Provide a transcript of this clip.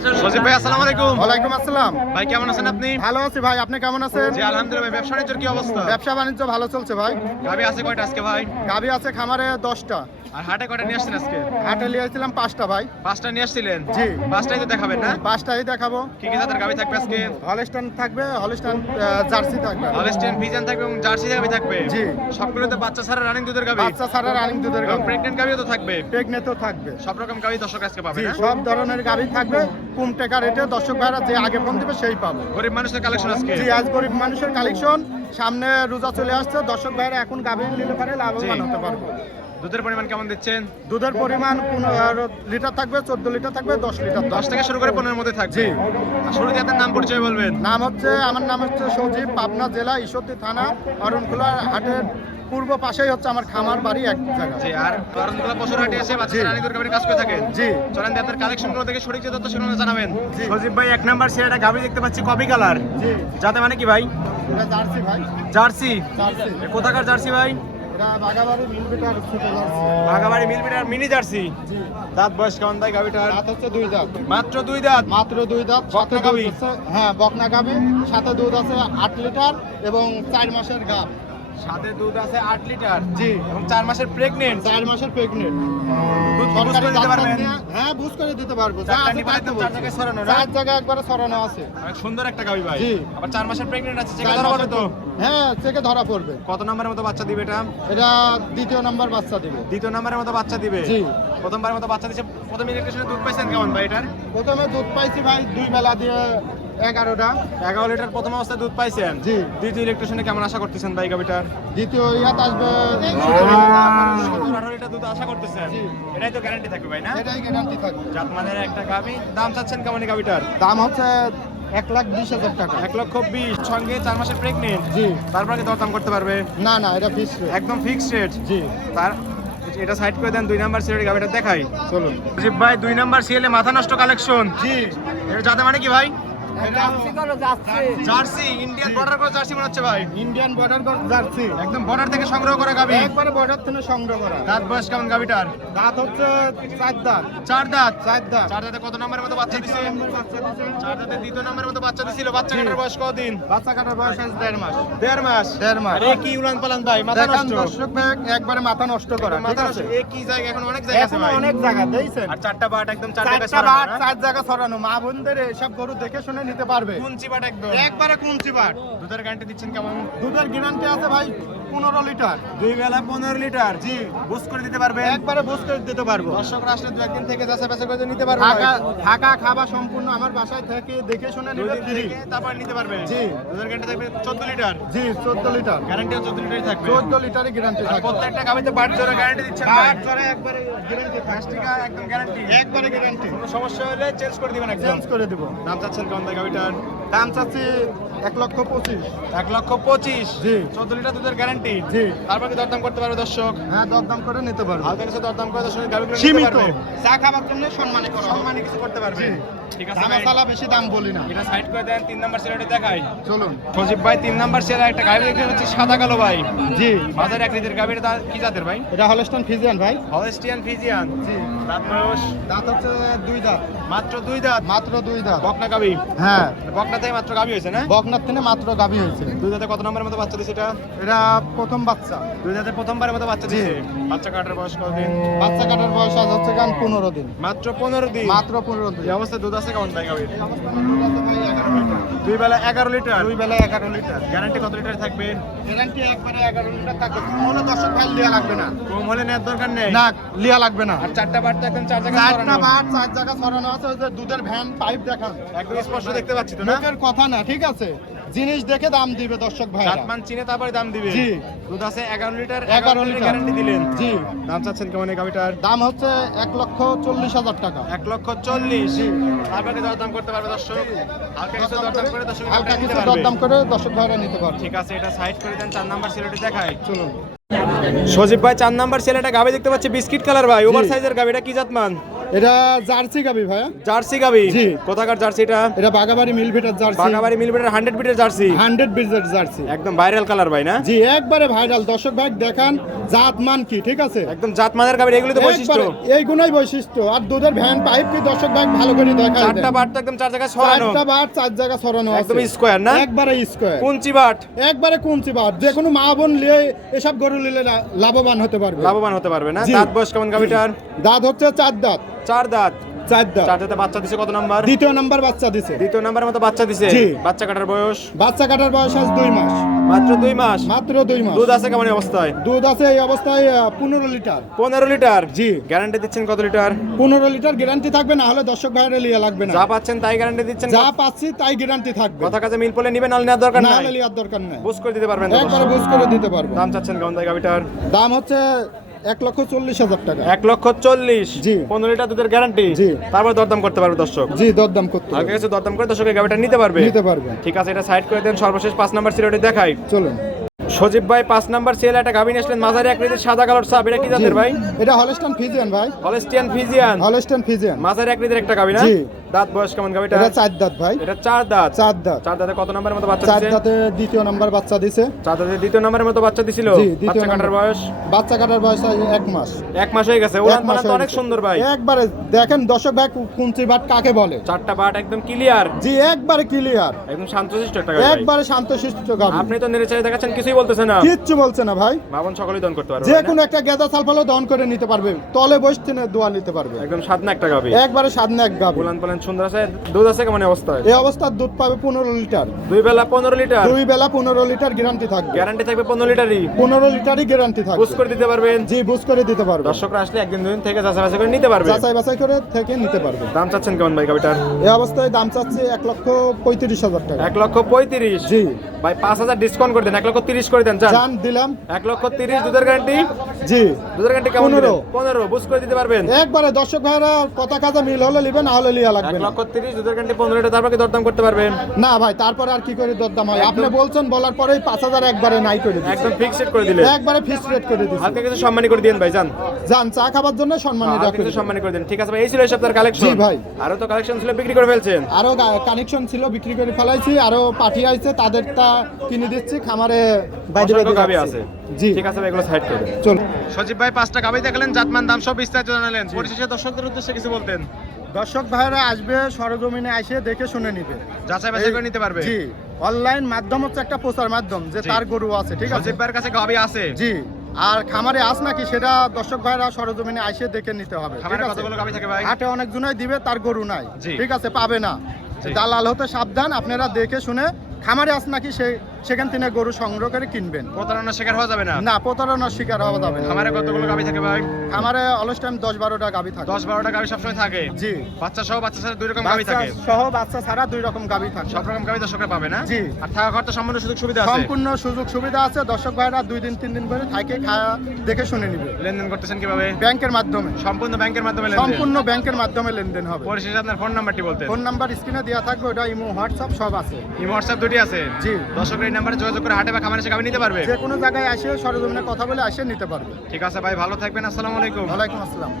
সজীব ভাই আসসালামু আলাইকুম। ওয়ালাইকুম আসসালাম। ভাই কেমন আছেন আপনি? ভালো আছি ভাই, আপনি কেমন আছেন? জি আলহামদুলিল্লাহ। ভাই ব্যবসা বাণিজ্যের কি অবস্থা? ব্যবসা বাণিজ্য ভালো চলছে ভাই। গাবি আছে কয়টা আজকে ভাই? গাবি আছে খামারে 10টা। আর হাটে কয়টা নিয়ে আসছেন আজকে? হাটে নিয়ে আসছিলাম 5টা ভাই। 5টা নিয়ে আসছিলেন? জি। 5টাই তো দেখাবেন না? 5টাই দেখাবো। কি কি জাতের গাবি থাকবে আজকে? হলস্টাইন থাকবে, হলস্টাইন জার্সি থাকবে। হলস্টাইন ফ্রিজিয়ান থাকবে এবং জার্সি গাবি থাকবে। জি। সবগুলোতে বাচ্চা ছাড়া রানিং দুধের গাবি? বাচ্চা ছাড়া রানিং দুধের এবং গাবি। প্রেগন্যান্ট গাবিও তো থাকবে? প্রেগনেন্টও থাকবে। সব রকম গাবি দর্শক আজকে পাবে জি, না? সব ধরনের গাবি থাকবে কম টাকা রেটে। দর্শক ভাইরা যে আগে ফোন দিবে সেই পাবে। গরিব মানুষের কালেকশন আজকে? জি, আজ গরিব মানুষের কালেকশন। সামনে রোজা চলে আসছে, দর্শক ভাইরা এখন গাবি নিলে পারে লাভবান হতে পারবে। দুধের পরিমাণ কেমন দিচ্ছেন? দুধের পরিমাণ 15 লিটার থাকবে, 14 লিটার থাকবে, 10 লিটার 10 থেকে শুরু করে 15 এর মধ্যে থাকবে। জি। আর শুরুতে আপনার নাম পরিচয় বলবেন। আমার নাম হচ্ছে সজীব, পাবনা জেলা ঈশ্বরদী থানা অরণখোলা হাটের পূর্ব পাশেই হচ্ছে আমার খামার বাড়ি এক জায়গায়। জি। আর অরণখোলা পশুর হাটে এসে বাচ্চা জি। রানী দুধের গাবির কাজ করে থাকেন? জি। চলেন আপনার কালেকশন গুলো থেকে সঠিক যে তথ্য সেগুলো জানাবেন। জি। সজীব ভাই, এক নাম্বার সিরিয়ালটা গাবি দেখতে পাচ্ছি কপি কালার। জি। যাতে মানে কি ভাই? এটা জার্সি ভাই। জার্সি? জার্সি। এ কোথাকার জার্সি ভাই? এটা বাগাবাড়ি মিলবিটার ছোট জার্সি। ভাগাবাড়ি মিলবিটার মিনি জার্সি। জি। দাঁত বয়স কেমন ভাই গাবিটার? দাঁত হচ্ছে 2 দাঁত। মাত্র 2 দাঁত? মাত্র 2 দাঁত। বকনা সাথে গাভী? দুধ আছে, হ্যাঁ বকনা গাভী। সাথে দুধ আছে 8 লিটার এবং 4 মাসের গাভ। সাথে দুধ আছে 8 লিটার। জি। এবং 4 মাসের প্রেগন্যান্ট। 4 মাসের প্রেগনেন্ট। দুধ বুঝ করে দিতে পারবেন? হ্যাঁ, বুঝ করে দিতে পারবো। যা চারটা আছে নিপারে তাই তো দেবো। 4 জায়গায় ছড়ানো না? 4 জায়গায় একবারে ছড়ানো আছে। অনেক সুন্দর একটা গাবি ভাই। জি। আবার 4 মাসের প্রেগন্যান্ট আছে, চেকে 4 ধরা পড়বে মাসের তো? হ্যাঁ, চেকে ধরা পড়বে। কত নম্বরের মতো বাচ্চা দিবে এটা? এটা দ্বিতীয় নাম্বার বাচ্চা দিবে। দ্বিতীয় নম্বরের মতো বাচ্চা দিবে? জি। প্রথমবারের মতো বাচ্চা দিচ্ছে। প্রথম ইলেকট্রিশনে দুধ পাইছেন কেমন ভাই এটার? প্রথমে দুধ পাইছি ভাই 2 বেলা দিয়ে 11টা। 11 লিটার প্রথম অবস্থায় দুধ পাইছেন? জি। দ্বিতীয় ইলেকট্রিশনে কেমন আশা করতেছেন ভাই গাবিটার? দ্বিতীয় ইয়াত আসবে 17-18 লিটার দুধ আশা করতেছেন? জি। এটাই তো গ্যারান্টি থাকবে ভাই না? এটাই গ্যারান্টি থাকবে। জাতমানের একটা গাবি। দাম চাচ্ছেন কেমন এই গাবিটার? দাম হচ্ছে 1,20,000 টাকা। 1,20,000 সঙ্গে 4 মাসের প্রেগনেন্ট। জি। তারপরে কি দরদাম করতে পারবে? না না, এটা ফিক্স রেট। একদম ফিক্সড রেট। জি। তার এটা সাইড করে দেন। 2 নাম্বার সিরিয়াল গাবিটা দেখাই। চলুন। সজীব ভাই, 2 নাম্বার সিরিয়ালে মাথা নষ্ট কালেকশন। জি। এটা যাতে মানে কি ভাই? এটা জার্সি, ইন্ডিয়ান বর্ডার করে জার্সি মনে হচ্ছে ভাই। Indian border jersey. একদম বর্ডার থেকে সংগ্রহ করা গাবি। একবারে বর্ডার থেকে সংগ্রহ করা। দাঁত বয়স কেমন গাবিটার? দাঁত হচ্ছে 4 দাঁত। 4 দাঁত। 4 দাঁত। 4 দাঁতে কত নম্বরের মতো বাচ্চা দিছে? বাচ্চা দিছে। 4 দাঁতে দ্বিতীয় নম্বরের মতো বাচ্চা দিছিল। বাচ্চা কাটার বয়স কতদিন? বাচ্চা কাটার বয়স আছে 1.5 মাস। 1.5 মাস। 1.5 মাস। আরে কি উলান পালান ভাই, মাথা দেখেন নষ্ট। দর্শক ভাই, একবারে মাথা নষ্ট করা। ঠিক মাথা আছে? নষ্ট। এ কি জায়গা, এখন অনেক জায়গা আছে এখনো ভাই। অনেক জায়গা দেখছেন। আর 4টা বাট একদম 4 জায়গায় 4টা বাট ছড়ানো না? 4 জায়গা ছড়ানো। মা বোনদের এসব গরু দেখে শুনে নিতে পারবে। কুঞ্চি বাট একদম। একবারে কুঞ্চি বাট। দুধের গ্যারান্টি দিচ্ছেন কেমন? দুধের গ্যারান্টি আছে ভাই 15 লিটার। 2 বেলা 15 লিটার। জি। বুঝ করে দিতে পারবে? একবারে বুঝ করে দিতে পারবো। দর্শকরা আসলে 2 একদিন থেকে যাচাই বাছাই করে নিতে পারবে ভাই। থাকা খাওয়া সম্পূর্ণ আমার বাসায় থেকে দেখে শুনে 2 নিবে দিন ফ্রি। থেকে তারপর নিতে পারবে। জি। দুধের গ্যারান্টি থাকবে 14 লিটার। জি, 14 লিটার। গ্যারান্টিও 14 লিটারই থাকবে। 14 লিটারের গ্যারান্টি আর থাকবে। প্রত্যেকটা গাবিতে বাট জোড়া গ্যারান্টি দিচ্ছেন ভাই। বাট জোরে একবারে গ্যারান্টি থাকবে। প্লাস্টিকা একদম গ্যারান্টি। একবারে গ্যারান্টি। কোনো সমস্যা হলে চেঞ্জ করে দিবেন একদম। চেঞ্জ করে দিব। দাম চাচ্ছেন কেমন ভাই গাবিটার? দাম চাচ্ছি 1,25,000। 1,25,000। জি। 14 লিটার দুধের গ্যারান্টি। জি। তারপর কি দরদাম করতে পারবে দর্শক? হ্যাঁ, দরদাম করে নিতে পারবো। হালকা কিছু দরদাম করে দর্শক গাবিগুলো নিতে সীমিত। পারবে। চা খাবার জন্য সম্মানী করা হবে। সম্মানী কিছু করতে পারবে। জি। ঠিক আছে দাম ভাই। মশলা বেশি দাম বলি না। এটা সাইড করে দেন। 3 নাম্বার সিরিয়ালটি দেখাই। চলুন। সজীব ভাই, 3 নাম্বার সিরিয়ালে একটা গাবি দেখতে পাচ্ছি সাদা কালো ভাই। জি। মাঝের আকৃতির গাবির দাঁত কি জাতের ভাই? এটা হলস্টাইন ফ্রিজিয়ান ভাই। Holstein Friesian. জি। দাঁত বয়স দাঁত হচ্ছে 2 দাঁত। মাত্র 2 দাঁত। মাত্র 2 দাঁত। বকনা গাবি। হ্যাঁ, বকনা থেকে মাত্র গাবি হয়েছে না? বকনার থেকে মাত্র গাভী হয়েছে। 2 দাঁতে কত নম্বরের মতো বাচ্চা দিছে এটা? এটা প্রথম বাচ্চা। 2 দাঁতে প্রথমবারের মতো বাচ্চা দিছে। বাচ্চা কাটার বয়স কতদিন? বাচ্চা কাটার বয়স আজ হচ্ছে 15 দিন। মাত্র 15 দিন। মাত্র 15 দিন। এই অবস্থায় দুধ আছে কেমন ভাই গাবির? 2 বেলা 11 লিটার। 2 বেলা 11 লিটার। গ্যারান্টি কত লিটার থাকবে? গ্যারান্টি একবারে 11 লিটার থাকবে। কোনো দর্শক ভাই লিয়া লাগবে না। কম হলে নেওয়ার দরকার নেই। না, লিয়া লাগবে না। আর 4টা বাট তো একদম 4 জায়গায় 4টা ছড়ানো। বাট 4 জায়গা ছড়ানো আছে। ওই যে দুধের ভ্যান পাইপ দেখান। একদম স্পষ্ট দেখতে পাচ্ছি তো না? লোকের কথা না, ঠিক আছে? জিনিস দেখে দাম দিবে দর্শক ভাই। জাতমান চিনে তারপরে দাম দিবে। জি। দুধ আছে 11 লিটার। 11 লিটার গ্যারান্টি দিলেন। জি। দাম চাচ্ছেন কেমন এই গাবিটার? দাম হচ্ছে 1,40,000 টাকা। 1,40,000। জি। তারপরে কি দরদাম করতে পারবে দর্শক? হালকা কিছু দরদাম করে দর্শক হালকা নিতে কিছু পারবে। দরদাম করে দর্শক ভাইরা নিতে পারবে। ঠিক আছে, এটা সাইড করে দেন। 4 নাম্বার সিলেটে দেখাই। চলুন। সজীব ভাই, 4 নাম্বার সিলেটে গাবি দেখতে পাচ্ছি বিস্কিট কালার ভাই, ওভার সাইজের গাবিটা কি জাতমান? এটা জার্সি গাবি ভাইয়া। জার্সি গাবি? জি। কোথাকার জার্সি এটা? এটা বাগাবাড়ি মিলভিটার জার্সি। বাগাবাড়ি মিলভিটার 100 বিটের জার্সি। 100 বিটের জার্সি। একদম ভাইরাল কালার ভাই না? জি, একবারে ভাইরাল। দর্শক ভাই দেখান জাত মান কি, ঠিক আছে? একদম জাত মানের গাবি, এগুলো তো বৈশিষ্ট্য। এইগুলাই বৈশিষ্ট্য। আর দুধের ভ্যান পাইপ কি দর্শক ভাই ভালো করে দেখায়। চারটা বাট তো একদম চার জায়গায় ছড়ানো। চারটা বাট চার জায়গা ছড়ানো আছে। একদম স্কয়ার না? একবারে স্কয়ার। কুঞ্চি বাট? একবারে কুঞ্চি বাট। যে কোনো মা বোন নিয়ে এসব গরু নিলে লাভবান হতে পারবে। লাভবান হতে পারবে না? জি। দাঁত বয়স কেমন গাবিটার? দাঁত হচ্ছে 4 দাঁত। 4 দাঁত। 4 দাঁত। 4 দাঁতে বাচ্চা দিছে কত নাম্বার? দ্বিতীয় নাম্বার বাচ্চা দিছে। দ্বিতীয় নাম্বারের মতো বাচ্চা দিছে। জি। বাচ্চা কাটার বয়স? বাচ্চা কাটার বয়স আজ 2 মাস। মাত্র 2 মাস? মাত্র 2 মাস। দুধ আছে কেমন অবস্থায়? দুধ আছে এই অবস্থায় 15 লিটার। 15 লিটার? জি। গ্যারান্টি দিচ্ছেন কত লিটার? 15 লিটার গ্যারান্টি থাকবে, না হলে দর্শক ভাইরা লিয়া লাগবে না। যা পাচ্ছেন তাই গ্যারান্টি দিচ্ছেন? যা পাচ্ছি তাই গ্যারান্টি থাকবে। কথা কাজে মিল পড়লে নিবেন, নালে নেওয়ার দরকার না নাই? হলে লিয়ার দরকার নাই। বুঝ করে দিতে পারবেন তো? একবারে বুঝ করে দিতে পারবো। দাম চাচ্ছেন কেমন তাই গাবিটার? দাম হচ্ছে 1,40,000 টাকা। 1,40,000? জি। 15 লিটার দুধের গ্যারান্টি? জি। তারপর দরদাম করতে পারবে দর্শক? জি, দরদাম করতে আগে হবে। কিছু দরদাম করে দর্শক এই গাবিটা নিতে পারবে? নিতে পারবে। ঠিক আছে, এটা সাইড করে দেন। সর্বশেষ 5 নাম্বার সিরিয়ালটি দেখাই। চলুন। সজীব ভাই 5 নাম্বার সিরিয়াল একটা গাবি নিয়ে আসলেন, মাঝারি আকৃতির সাদা কালার সাপ। এটা কি জাতের ভাই? এটা হলস্টাইন ফিজিয়ান ভাই। Holstein Friesian? Holstein Friesian. মাঝারি আকৃতির একটা গাবি না? জি। দাঁত বয়স কেমন গাবিটা? এটা 4 দাঁত ভাই। এটা 4 দাঁত? 4 দাঁত। 4 দাঁতে কত নাম্বারের মতো বাচ্চা 4 দিছে? দাঁতে দ্বিতীয় নাম্বার বাচ্চা দিছে। 4 দাঁতে দ্বিতীয় নাম্বারের মতো বাচ্চা দিছিল? জি, দ্বিতীয় বাচ্চা কাটার নাম্বার। বয়স? বাচ্চা কাটার বয়স 1 মাস। 1 মাস হয়ে গেছে। এক ওলান মাস পালান তো হয়ে অনেক গেছে। সুন্দর ভাই। একবারে দেখেন দর্শক ভাই কুঞ্চি বাট কাকে বলে। 4টা বাট একদম ক্লিয়ার? জি, একবারে ক্লিয়ার। একদম শান্তশিষ্ট একটা গাবি ভাই। একবারে শান্তশিষ্ট গাবি। আপনি তো নেড়ে চেড়ে দেখাচ্ছেন, কিছুই বলতেছেন না। কিচ্ছু বলছে না ভাই। মাবন সকলেই দন করতে পারবে যে ভাই না? কোনো একটা গেদা সালফালও দহন করে নিতে পারবে, তলে বসতে দোয়া নিতে পারবে। একদম সাদনা একটা গাবি। একবারে সাধনা এক গাবি। ওলান পালান সুন্দর আছে। দুধ আছে কেমন অবস্থায়? এই অবস্থার দুধ পাবে 15 লিটার। 2 বেলা 15 লিটার? 2 বেলা 15 লিটার গ্যারান্টি থাকবে। গ্যারান্টি থাকবে 15 লিটারই? 15 লিটারই গ্যারান্টি থাকবে। বুঝ করে দিতে পারবেন? জি, বুঝ করে দিতে পারবে। দর্শকরা আসলে একদিন দুদিন থেকে যাচাই বাছাই করে নিতে পারবে? যাচাই বাছাই করে থেকে নিতে পারবে। দাম চাচ্ছেন কেমন ভাই গাবিটার? এই অবস্থায় দাম চাচ্ছে 1,35,000 টাকা। 1,35,000? জি। ভাই 5,000 ডিসকাউন্ট করে দেন, 1,30,000 করে দেন। চান? জান দিলাম। 1,30,000 দুধের গ্যারান্টি? জি। দুধের গ্যারান্টি কেমন? 15 15 বুঝ করে দিতে পারবেন? একবারে দর্শক ভাইরা কথা কাজে মিল হলে নিবে, না হলে লিয়া লাগবে না। 1,30,000 দুধের গ্যারান্টি 15 লিটার, তারপর কি দরদাম করতে পারবেন? না ভাই, তারপরে আর কি করে দরদাম হয়? আপনি বলছেন, বলার পরেই 5,000 একবারে নাই করে দিচ্ছি। একদম ফিক্সড করে দিলে? একবারে ফিক্স রেট করে দিচ্ছি। হালকা কিছু সম্মানী করে দিন ভাই। জান জান চা খাবার জন্য সম্মানী হালকা রাখতে কিছু সম্মানী করে দিন। ঠিক আছে ভাই, এই ছিল এই সপ্তাহের কালেকশন। জি ভাই। আরো তো কালেকশন ছিল, বিক্রি করে ফেলছেন? আরো কানেকশন ছিল, বিক্রি করে ফেলাইছি। আরো পাঠিয়ে আইছে, তাদেরটা কিনে দিচ্ছি। খামারে বাইরে অসংখ্য গাভী আছে। জি, ঠিক আছে ভাই, এগুলো সাইড করে দেন। চল। সজীব ভাই 5টা গাভী দেখালেন, জাতমান দাম সব বিস্তারিত জানালেন। পরিশেষে দর্শকদের উদ্দেশ্যে কিছু বলতেন? দর্শক ভাইরা আসবে, সরজমিনে আসে দেখে শুনে নিবে, যাচাই বাছাই করে নিতে পারবে? জি। অনলাইন মাধ্যম হচ্ছে একটা প্রচার মাধ্যম, যে জি। তার গরু আছে, ঠিক আছে? সজীব ভাইয়ের কাছে গাভী আছে? জি। আর খামারে আস নাকি সেটা দর্শক ভাইরা সরজমিনে আসে দেখে নিতে হবে, ঠিক খামারে আছে? কতগুলো গাভী থাকে ভাই? হাটে অনেক জনাই দিবে, তার গরু নাই, জি। ঠিক আছে? পাবে না। জি। দালাল হতে সাবধান। আপনারা দেখে শুনে খামারে আস নাকি সেখান থেকে গরু সংগ্রহ করে কিনবেন। প্রতারণার শিকার হওয়া যাবে না? না, প্রতারণার শিকার হওয়া যাবে না। খামারে কতগুলো গাভী থাকে ভাই? খামারে অলস টাইম 10-12টা গাভী থাকে। 10-12টা গাভী সবসময় থাকে? জি। বাচ্চা সহ বাচ্চা ছাড়া 2 রকম গাভী বাচ্চা থাকে? সহ বাচ্চা ছাড়া 2 রকম গাভী থাকে। সব রকম গাভী দর্শকরা পাবে না? জি। আর থাকা খাওয়ার তো সম্পূর্ণ সুযোগ সুবিধা আছে? সম্পূর্ণ সুযোগ সুবিধা আছে। দর্শক ভাইরা 2 দিন 3 দিন করে থাকে, খাওয়া দেখে শুনে নিবে। লেনদেন করতেছেন কিভাবে? ব্যাংকের মাধ্যমে। সম্পূর্ণ ব্যাংকের মাধ্যমে লেনদেন? সম্পূর্ণ ব্যাংকের মাধ্যমে লেনদেন হবে। পরিশেষে আপনার ফোন নাম্বারটি বলতেন? ফোন নাম্বার স্ক্রিনে দেওয়া থাকবে, ওটা ইমো হোয়াটসঅ্যাপ সব আছে। ইমো হোয়াটসঅ্যাপ দুটি আছে? জি। দর্শকরা এই নাম্বারে যোগাযোগ করে হাটে বা খামারে এসে গাভী নিতে পারবে? যে কোনো জায়গায় আসে সরজমিনে কথা বলে আসে নিতে পারবে। ঠিক আছে ভাই, ভালো থাকবেন। আসসালামু আলাইকুম। ওয়ালাইকুম আসসালাম।